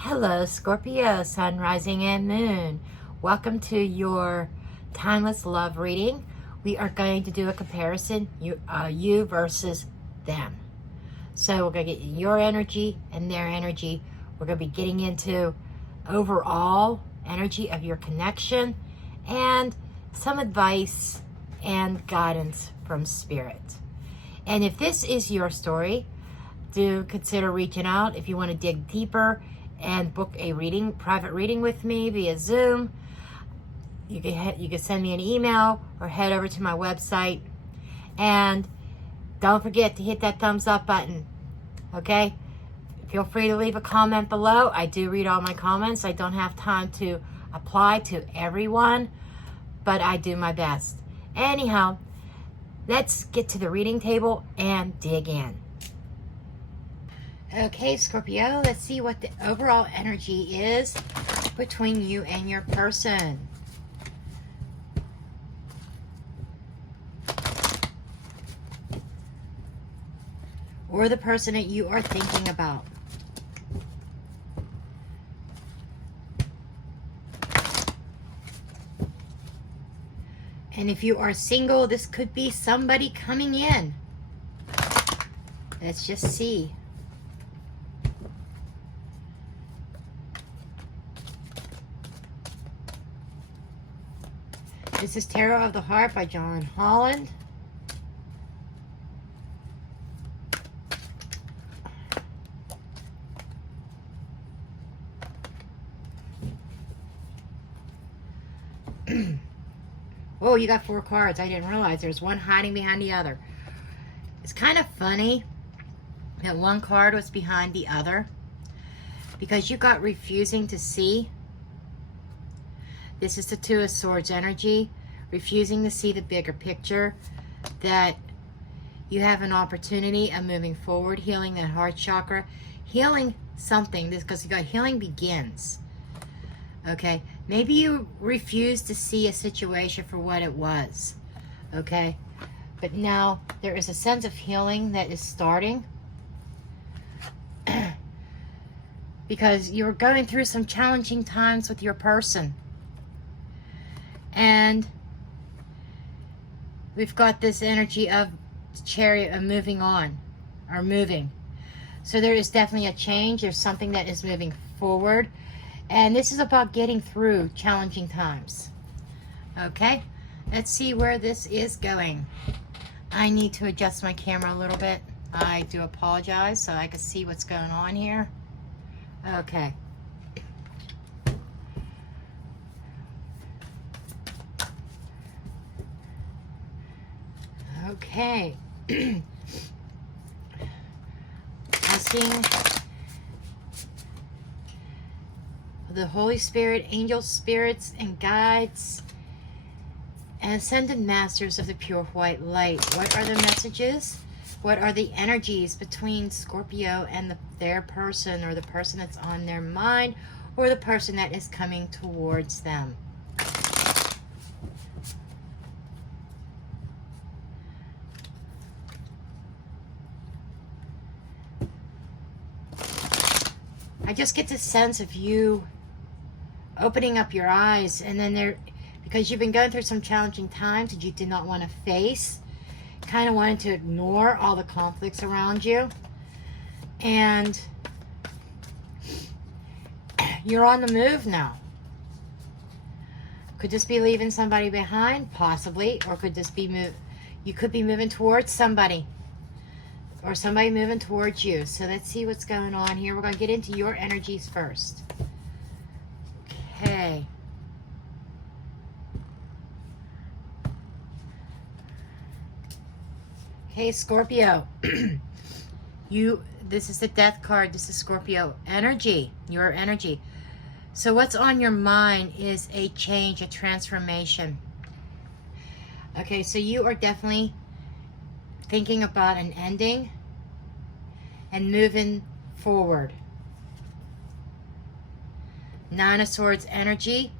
Hello, Scorpio, Sun, Rising, and Moon. Welcome to your Timeless Love reading. We are going to do a comparison, you versus them. So we're going to get your energy and their energy. We're going to be getting into overall energy of your connection and some advice and guidance from Spirit. And if this is your story, do consider reaching out if you want to dig deeper and book a reading, private reading with me via Zoom. You can send me an email or head over to my website. And don't forget to hit that thumbs up button, okay? Feel free to leave a comment below. I do read all my comments. I don't have time to apply to everyone, but I do my best. Anyhow, let's get to the reading table and dig in. Okay, Scorpio, let's see what the overall energy is between you and your person. Or the person that you are thinking about. And if you are single, this could be somebody coming in. Let's just see. This is Tarot of the Heart by John Holland. Oh, you got 4 cards. I didn't realize there's one hiding behind the other. It's kind of funny that one card was behind the other because you got refusing to see. This is the Two of Swords energy, refusing to see the bigger picture, that you have an opportunity of moving forward, healing that heart chakra, healing something, because you got healing begins. Okay, maybe you refuse to see a situation for what it was, okay? But now there is a sense of healing that is starting because you're going through some challenging times with your person. And we've got this energy of Chariot of moving on, or moving. So there is definitely a change. There's something that is moving forward. And this is about getting through challenging times. Okay, let's see where this is going. I need to adjust my camera a little bit. I do apologize so I can see what's going on here. Okay. Okay. Asking the Holy Spirit, angel spirits, and guides, and ascended masters of the pure white light. What are the messages? What are the energies between Scorpio and their person, or the person that's on their mind, or the person that is coming towards them? I just get the sense of you opening up your eyes, and then because you've been going through some challenging times that you did not want to face, kind of wanted to ignore all the conflicts around you, and you're on the move now. Could this be leaving somebody behind? Possibly. Or could this be you could be moving towards somebody, or somebody moving towards you. So let's see what's going on here. We're going to get into your energies first. Okay. Okay, Scorpio. This is the Death card. This is Scorpio energy, your energy. So what's on your mind is a change, a transformation. Okay, so you are definitely thinking about an ending and moving forward. Nine of Swords energy,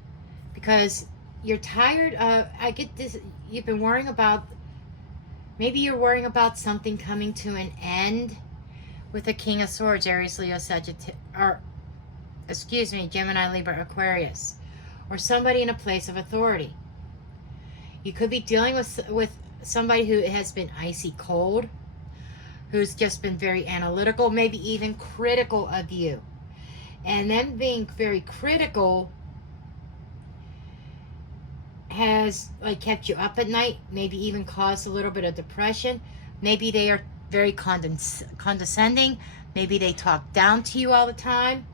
because you're tired of, I get this, you've been worrying about, maybe you're worrying about something coming to an end with the King of Swords, Aries, Leo, Sagittarius, or Gemini, Libra, Aquarius, or somebody in a place of authority. You could be dealing with somebody who has been icy cold, who's just been very analytical, maybe even critical of you. And them being very critical has like kept you up at night, maybe even caused a little bit of depression. Maybe they are very condescending. Maybe they talk down to you all the time.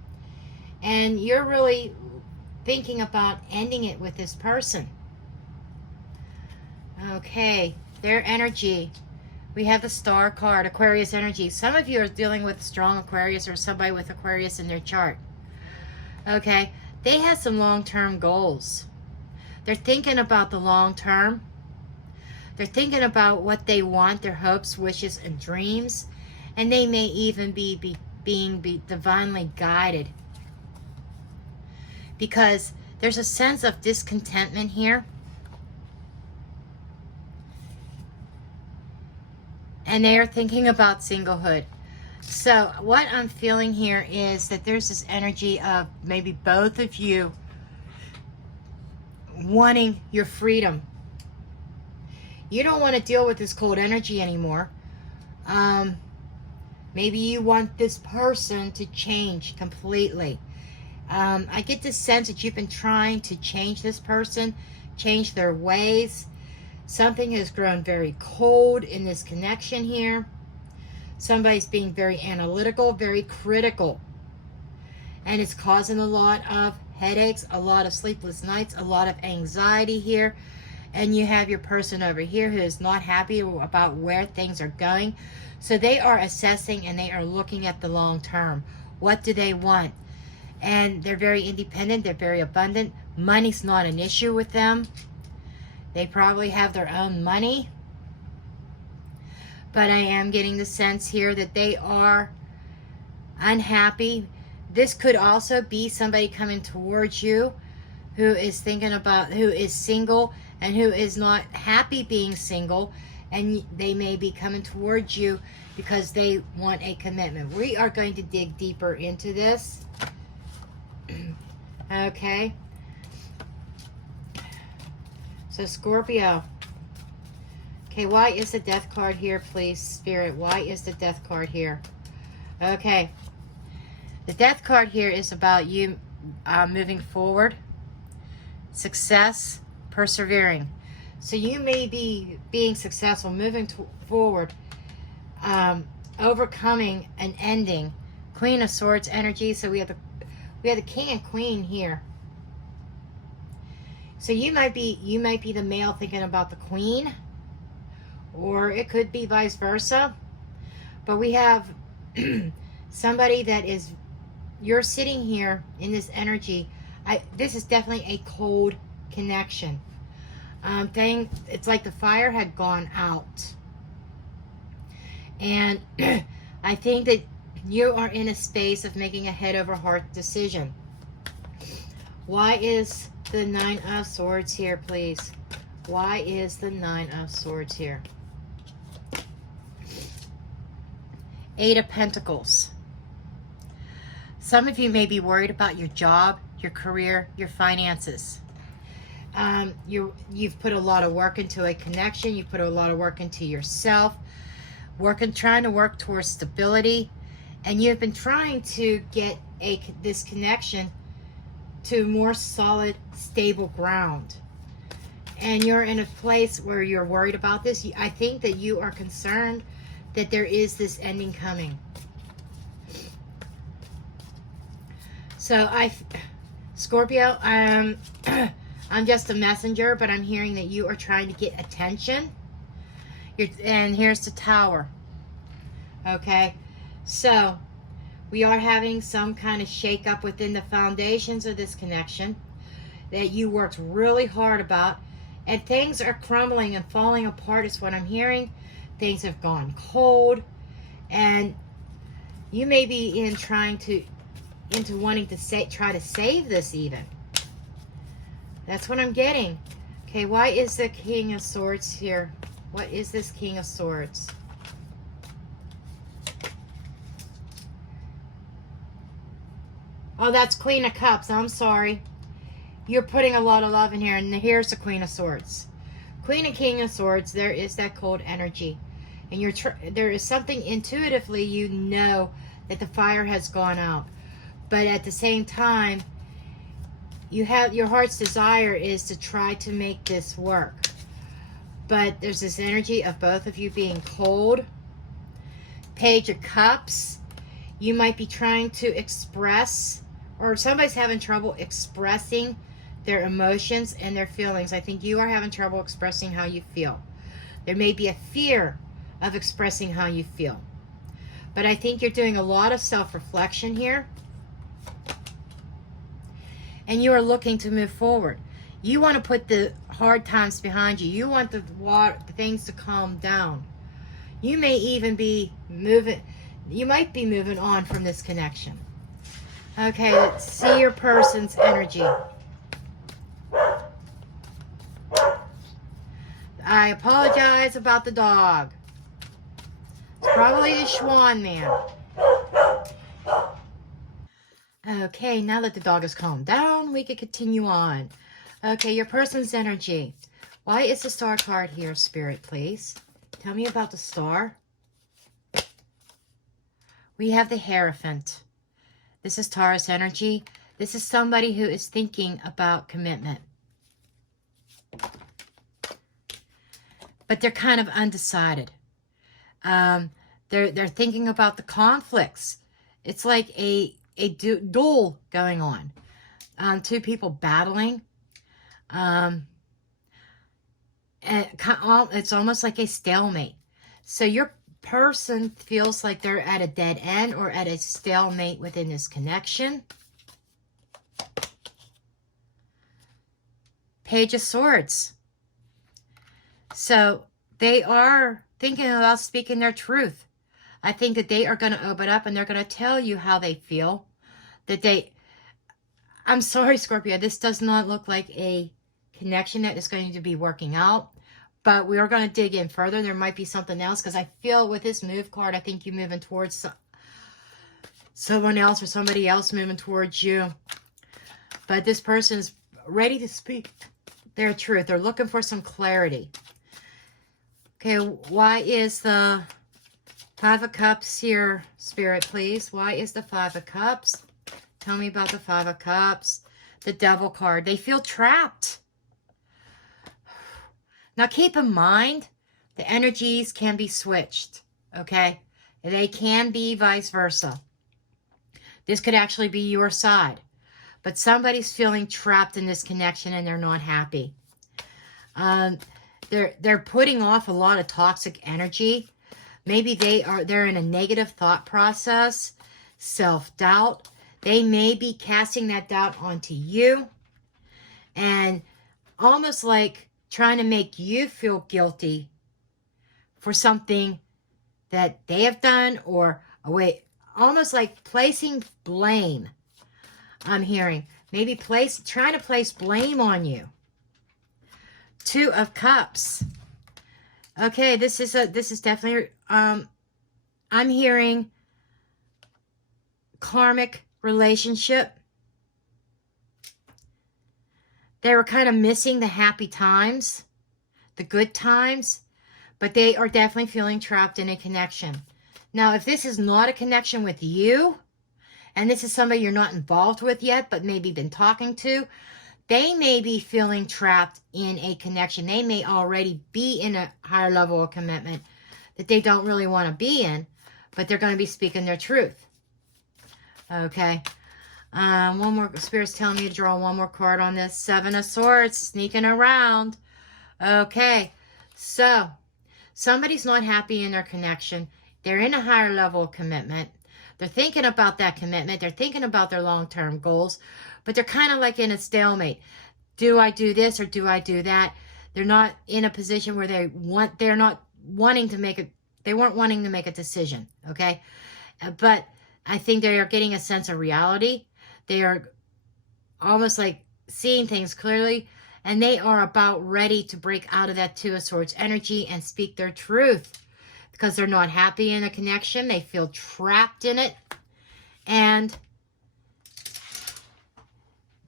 And you're really thinking about ending it with this person. Okay, their energy. We have the Star card, Aquarius energy. Some of you are dealing with strong Aquarius or somebody with Aquarius in their chart. Okay, they have some long-term goals. They're thinking about the long term. They're thinking about what they want, their hopes, wishes, and dreams. And they may even be being divinely guided. Because there's a sense of discontentment here. And they are thinking about singlehood. So what I'm feeling here is that there's this energy of maybe both of you wanting your freedom. You don't want to deal with this cold energy anymore. Maybe you want this person to change completely. I get this sense that you've been trying to change this person, change their ways. Something has grown very cold in this connection here. Somebody's being very analytical, very critical. And it's causing a lot of headaches, a lot of sleepless nights, a lot of anxiety here. And you have your person over here who is not happy about where things are going. So they are assessing and they are looking at the long term. What do they want? And they're very independent. They're very abundant. Money's not an issue with them. They probably have their own money. But I am getting the sense here that they are unhappy. This could also be somebody coming towards you who is thinking about, who is single and who is not happy being single. And they may be coming towards you because they want a commitment. We are going to dig deeper into this. Okay. So Scorpio. Okay, why is the Death card here, please, Spirit? Why is the Death card here? Okay. The Death card here is about you moving forward, success, persevering. So you may be being successful, moving forward, overcoming an ending. Queen of Swords energy. So we have the King and Queen here. So you might be the male thinking about the Queen, or it could be vice versa. But we have somebody that is, you're sitting here in this energy. This is definitely a cold connection. It's like the fire had gone out. And I think that you are in a space of making a head over heart decision. Why is the Nine of Swords here, please? Why is the Nine of Swords here? Eight of Pentacles. Some of you may be worried about your job, your career, your finances. You've put a lot of work into a connection. You put a lot of work into yourself. Trying to work towards stability. And you've been trying to get this connection to more solid, stable ground. And you're in a place where you're worried about this. I think that you are concerned that there is this ending coming. So Scorpio, I'm just a messenger, but I'm hearing that you are trying to get attention. And here's the Tower. Okay, so we are having some kind of shake-up within the foundations of this connection that you worked really hard about, and things are crumbling and falling apart is what I'm hearing. Things have gone cold, and you may be into wanting to try to save this even. That's what I'm getting. Okay, why is the King of Swords here? What is this King of Swords? Oh, that's Queen of Cups. I'm sorry. You're putting a lot of love in here. And here's the Queen of Swords. Queen and King of Swords, there is that cold energy. And there is something intuitively you know that the fire has gone out. But at the same time, you have your heart's desire is to try to make this work. But there's this energy of both of you being cold. Page of Cups. You might be trying to express, or somebody's having trouble expressing their emotions and their feelings. I think you are having trouble expressing how you feel. There may be a fear of expressing how you feel. But I think you're doing a lot of self-reflection here. And you are looking to move forward. You want to put the hard times behind you. You want the things to calm down. You may even be moving, you might be moving on from this connection. Okay, let's see your person's energy. I apologize about the dog. It's probably the Schwan man. Okay, now that the dog has calmed down, we can continue on. Okay, your person's energy. Why is the Star card here, Spirit, please? Tell me about the Star. We have the Hierophant. This is Taurus energy. This is somebody who is thinking about commitment. But they're kind of undecided. They're thinking about the conflicts. It's like a duel going on. Two people battling. And it's almost like a stalemate. So your person feels like they're at a dead end or at a stalemate within this connection. Page of Swords. So they are thinking about speaking their truth. I think that they are going to open up and they're going to tell you how they feel. I'm sorry, Scorpio, this does not look like a connection that is going to be working out. But we are going to dig in further. There might be something else because I feel with this move card, I think you're moving towards someone else or somebody else moving towards you. But this person is ready to speak their truth. They're looking for some clarity. Okay, why is the Five of Cups here, Spirit, please? Why is the Five of Cups? Tell me about the Five of Cups. The Devil card. They feel trapped. Now, keep in mind, the energies can be switched, okay? They can be vice versa. This could actually be your side. But somebody's feeling trapped in this connection and they're not happy. They're putting off a lot of toxic energy. Maybe they're in a negative thought process, self-doubt. They may be casting that doubt onto you and almost like trying to make you feel guilty for something that they have done or almost like placing blame. I'm hearing maybe trying to place blame on you. Two of Cups. Okay, this is definitely I'm hearing karmic relationship. They were kind of missing the happy times, the good times, but they are definitely feeling trapped in a connection. Now, if this is not a connection with you, and this is somebody you're not involved with yet, but maybe been talking to, they may be feeling trapped in a connection. They may already be in a higher level of commitment that they don't really want to be in, but they're going to be speaking their truth. Okay. One more. Spirit's telling me to draw one more card on this. Seven of Swords, sneaking around. Okay. So, somebody's not happy in their connection. They're in a higher level of commitment. They're thinking about that commitment. They're thinking about their long-term goals. But they're kind of like in a stalemate. Do I do this or do I do that? They're not in a position where they weren't wanting to make a decision, okay? But I think they are getting a sense of reality. They are almost like seeing things clearly, and they are about ready to break out of that Two of Swords energy and speak their truth because they're not happy in a connection. They feel trapped in it. And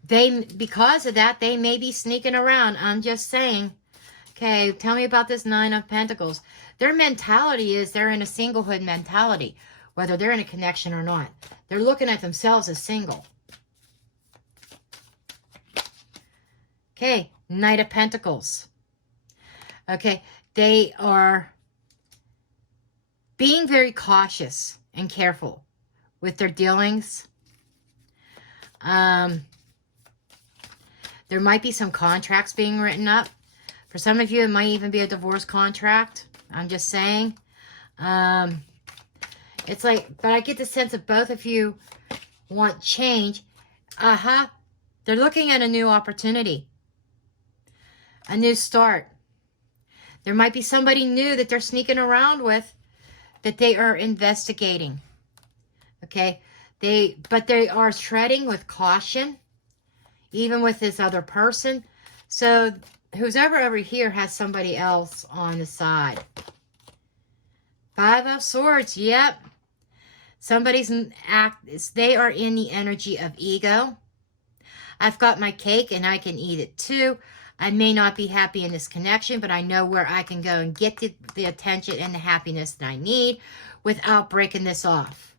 because of that, they may be sneaking around. I'm just saying. Okay, tell me about this Nine of Pentacles. Their mentality is they're in a singlehood mentality, whether they're in a connection or not. They're looking at themselves as single. Okay, Knight of Pentacles. Okay, they are being very cautious and careful with their dealings. There might be some contracts being written up. For some of you, it might even be a divorce contract. I'm just saying. It's like, but I get the sense that both of you want change. They're looking at a new opportunity. A new start. There might be somebody new that they're sneaking around with that they are investigating. Okay? But they are treading with caution, even with this other person. So who's ever over here has somebody else on the side. Five of Swords, yep. They are in the energy of ego. I've got my cake and I can eat it too. I may not be happy in this connection, but I know where I can go and get the attention and the happiness that I need without breaking this off.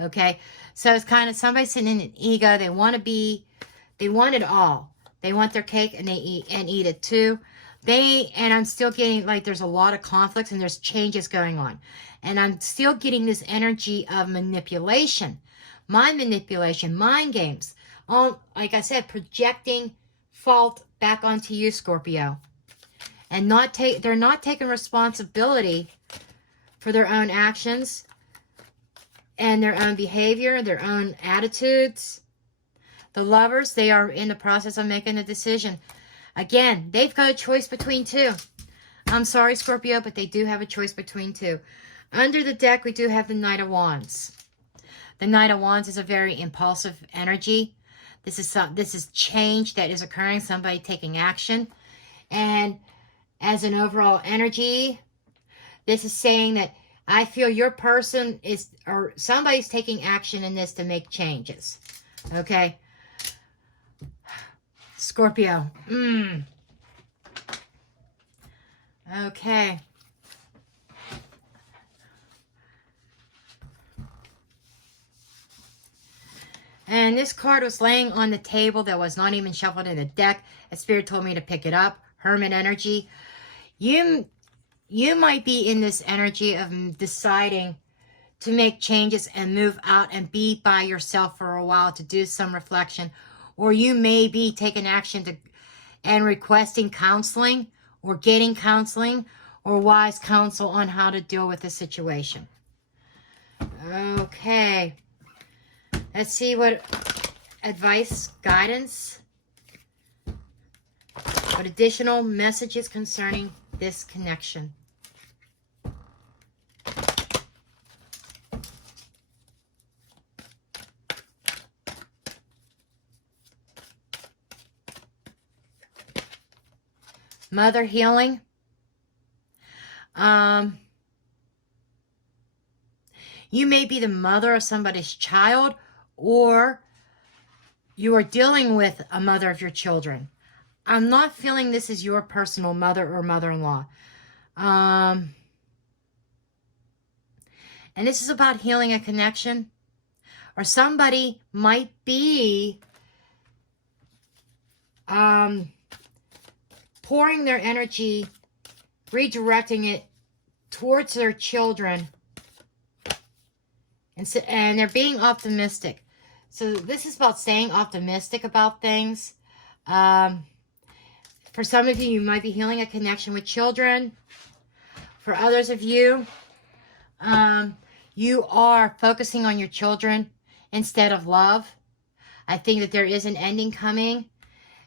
Okay? So it's kind of somebody sitting in an ego. They want it all. They want their cake and they eat it too. And I'm still getting, like, there's a lot of conflicts and there's changes going on. And I'm still getting this energy of manipulation. Mind manipulation, mind games. Like I said, projecting fault back onto you, Scorpio. And they're not taking responsibility for their own actions and their own behavior, their own attitudes. The Lovers, they are in the process of making a decision. Again, they've got a choice between two. I'm sorry, Scorpio, but they do have a choice between two. Under the deck, we do have the Knight of Wands. The Knight of Wands is a very impulsive energy. This is change that is occurring, somebody taking action. And as an overall energy, this is saying that I feel your person or somebody's taking action in this to make changes. Okay? Scorpio. Okay. And this card was laying on the table that was not even shuffled in the deck. A spirit told me to pick it up. Hermit energy. You might be in this energy of deciding to make changes and move out and be by yourself for a while to do some reflection. Or you may be taking action and requesting counseling or getting counseling or wise counsel on how to deal with the situation. Okay. Let's see what advice, guidance, what additional messages concerning this connection. Mother healing. You may be the mother of somebody's child, or you are dealing with a mother of your children. I'm not feeling this is your personal mother or mother-in-law. And this is about healing a connection. Or somebody might be pouring their energy, redirecting it towards their children. And they're being optimistic. So this is about staying optimistic about things. For some of you, you might be healing a connection with children. For others of you, you are focusing on your children instead of love. I think that there is an ending coming.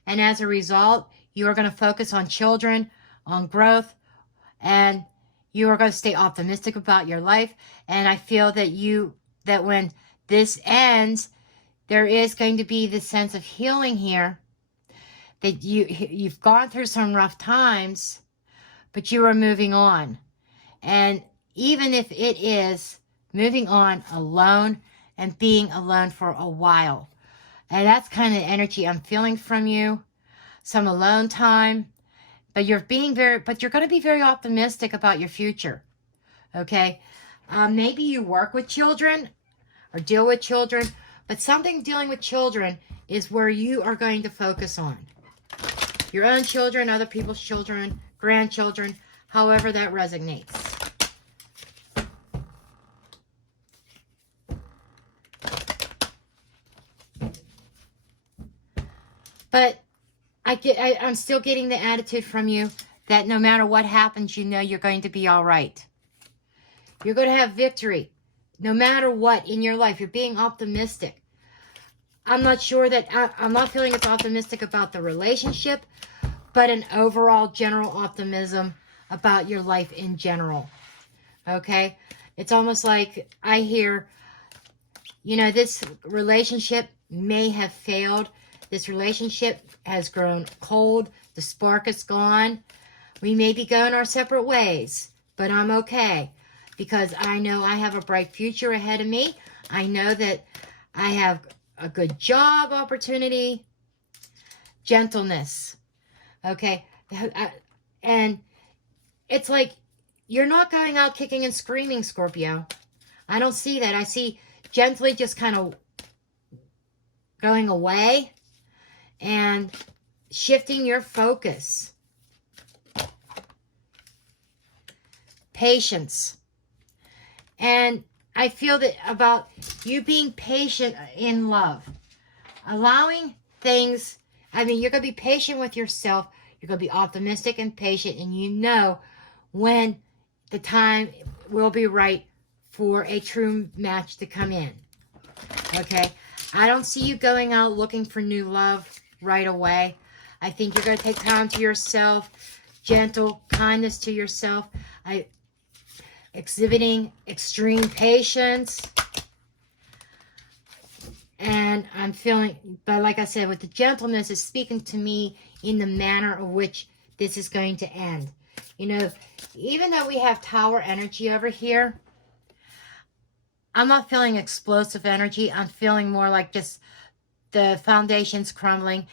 And as a result, you are going to focus on children, on growth, and you are going to stay optimistic about your life. And I feel that when this ends, there is going to be this sense of healing here. That you've gone through some rough times, but you are moving on. And even if it is moving on alone and being alone for a while. And that's kind of the energy I'm feeling from you. Some alone time. But you're going to be very optimistic about your future. Okay? Maybe you work with children or deal with children, but something dealing with children is where you are going to focus on. Your own children, other people's children, grandchildren, however that resonates. But I'm still getting the attitude from you that no matter what happens, you know you're going to be all right. You're going to have victory. No matter what in your life, you're being optimistic. I'm not sure that, I'm not feeling it's optimistic about the relationship, but an overall general optimism about your life in general. Okay? It's almost like I hear, you know, this relationship may have failed. This relationship has grown cold. The spark is gone. We may be going our separate ways, but I'm okay because I know I have a bright future ahead of me. I know that I have a good job opportunity. Gentleness. Okay? And it's like you're not going out kicking and screaming, Scorpio. I don't see that. I see gently just kind of going away and shifting your focus. Patience. And I feel that about you being patient in love. Allowing things, I mean, you're going to be patient with yourself. You're going to be optimistic and patient. And you know when the time will be right for a true match to come in. Okay? I don't see you going out looking for new love right away. I think you're going to take time to yourself. Gentle kindness to yourself. Exhibiting extreme patience. And I'm feeling, but like I said, with the gentleness, it's speaking to me in the manner of which this is going to end. You know, even though we have tower energy over here, I'm not feeling explosive energy. I'm feeling more like just the foundation's crumbling.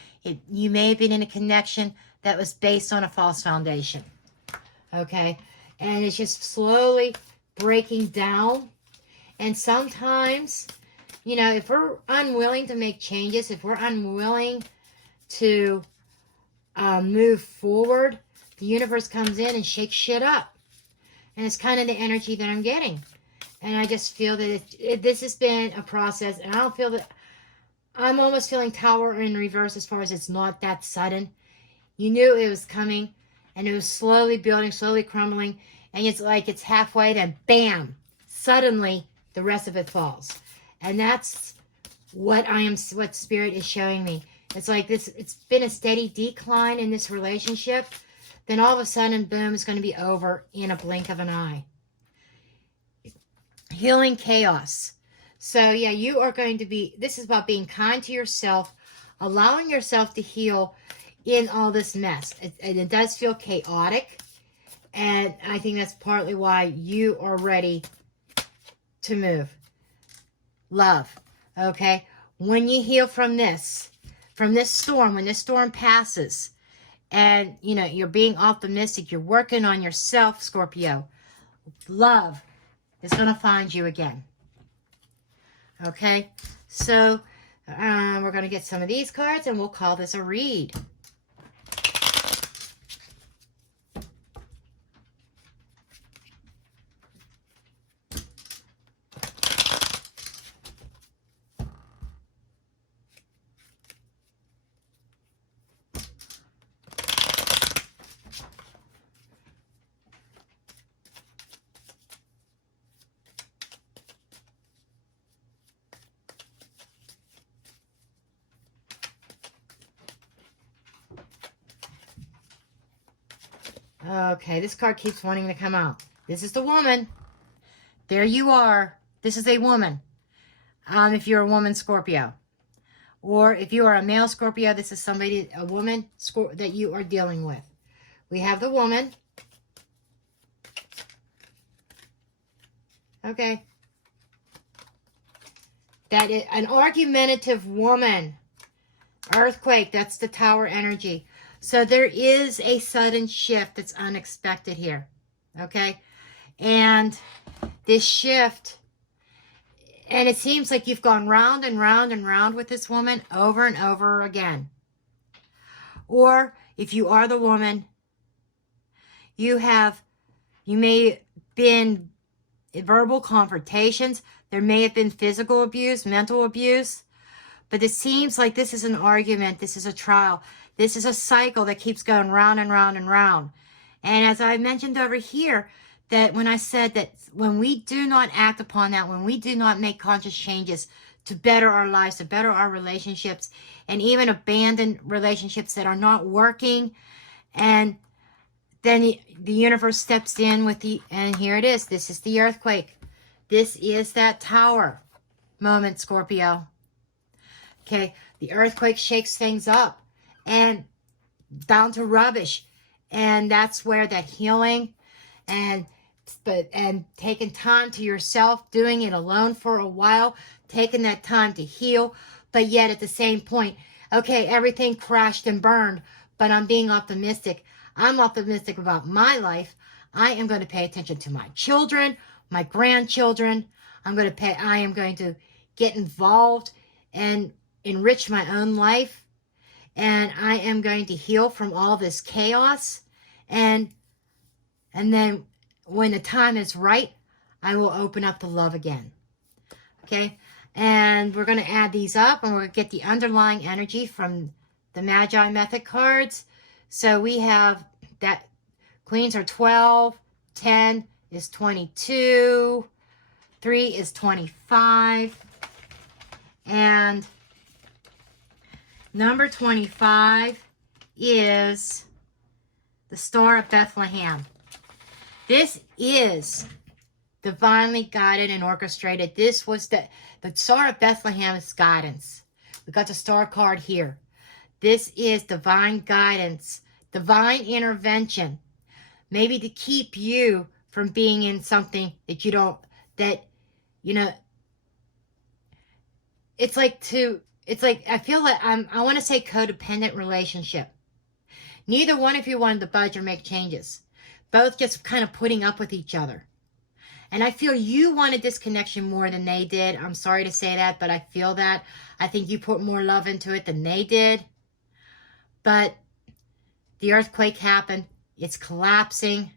You may have been in a connection that was based on a false foundation. Okay? And it's just slowly breaking down. And sometimes, you know, if we're unwilling to make changes, if we're unwilling to move forward, the universe comes in and shakes shit up. And it's kind of the energy that I'm getting. And I just feel that this has been a process. And I don't feel that, I'm almost feeling tower in reverse as far as it's not that sudden. You knew it was coming. And it was slowly building, slowly crumbling. And it's like it's halfway, then bam, suddenly the rest of it falls. And that's what what Spirit is showing me. It's like this, it's been a steady decline in this relationship. Then all of a sudden, boom, it's going to be over in a blink of an eye. Healing chaos. So yeah, you are going to be, this is about being kind to yourself, allowing yourself to heal in all this mess. It does feel chaotic. And I think that's partly why you are ready to move. Love. Okay? When you heal from this storm, when this storm passes, and, you know, you're being optimistic, you're working on yourself, Scorpio, love is going to find you again. Okay? So, we're going to get some of these cards, and we'll call this a read. Okay, this card keeps wanting to come out. This is the woman. There you are. This is a woman. If you're a woman, Scorpio. Or if you are a male Scorpio, this is somebody, a woman that you are dealing with. We have the woman. Okay. That is an argumentative woman. Earthquake, that's the Tower energy. So there is a sudden shift that's unexpected here. Okay? And this shift, and it seems like you've gone round and round and round with this woman over and over again. Or if you are the woman, you may have been verbal confrontations. There may have been physical abuse, mental abuse. But it seems like this is an argument. This is a trial. This is a cycle that keeps going round and round and round. And as I mentioned over here, that when I said that when we do not act upon that, when we do not make conscious changes to better our lives, to better our relationships, and even abandon relationships that are not working, and then the universe steps in with and here it is. This is the earthquake. This is that Tower moment, Scorpio. Okay, the earthquake shakes things up and down to rubbish. And that's where that healing and taking time to yourself, doing it alone for a while, taking that time to heal, but yet at the same point, okay, everything crashed and burned, but I'm being optimistic. I'm optimistic about my life. I am going to pay attention to my children, my grandchildren. I am going to get involved and enrich my own life, and I am going to heal from all this chaos, and then when the time is right, I will open up to love again. Okay, and we're going to add these up, and we're going to get the underlying energy from the Magi Method cards. So we have that Queens are 12, 10 is 22, 3 is 25, and number 25 is the Star of Bethlehem. This is divinely guided and orchestrated. This was the Star of Bethlehem's guidance. We got the star card here. This is divine guidance, divine intervention, maybe to keep you from being in something that it's like, I feel like I want to say codependent relationship. Neither one of you wanted to budge or make changes. Both just kind of putting up with each other. And I feel you wanted this connection more than they did. I'm sorry to say that, but I feel that. I think you put more love into it than they did. But the earthquake happened. It's collapsing.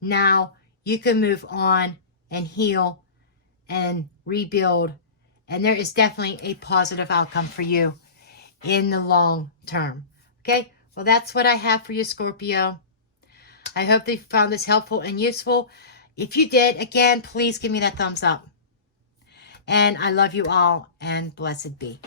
Now you can move on and heal and rebuild. And there is definitely a positive outcome for you in the long term. Okay? Well, that's what I have for you, Scorpio. I hope that you found this helpful and useful. If you did, again, please give me that thumbs up. And I love you all, and blessed be.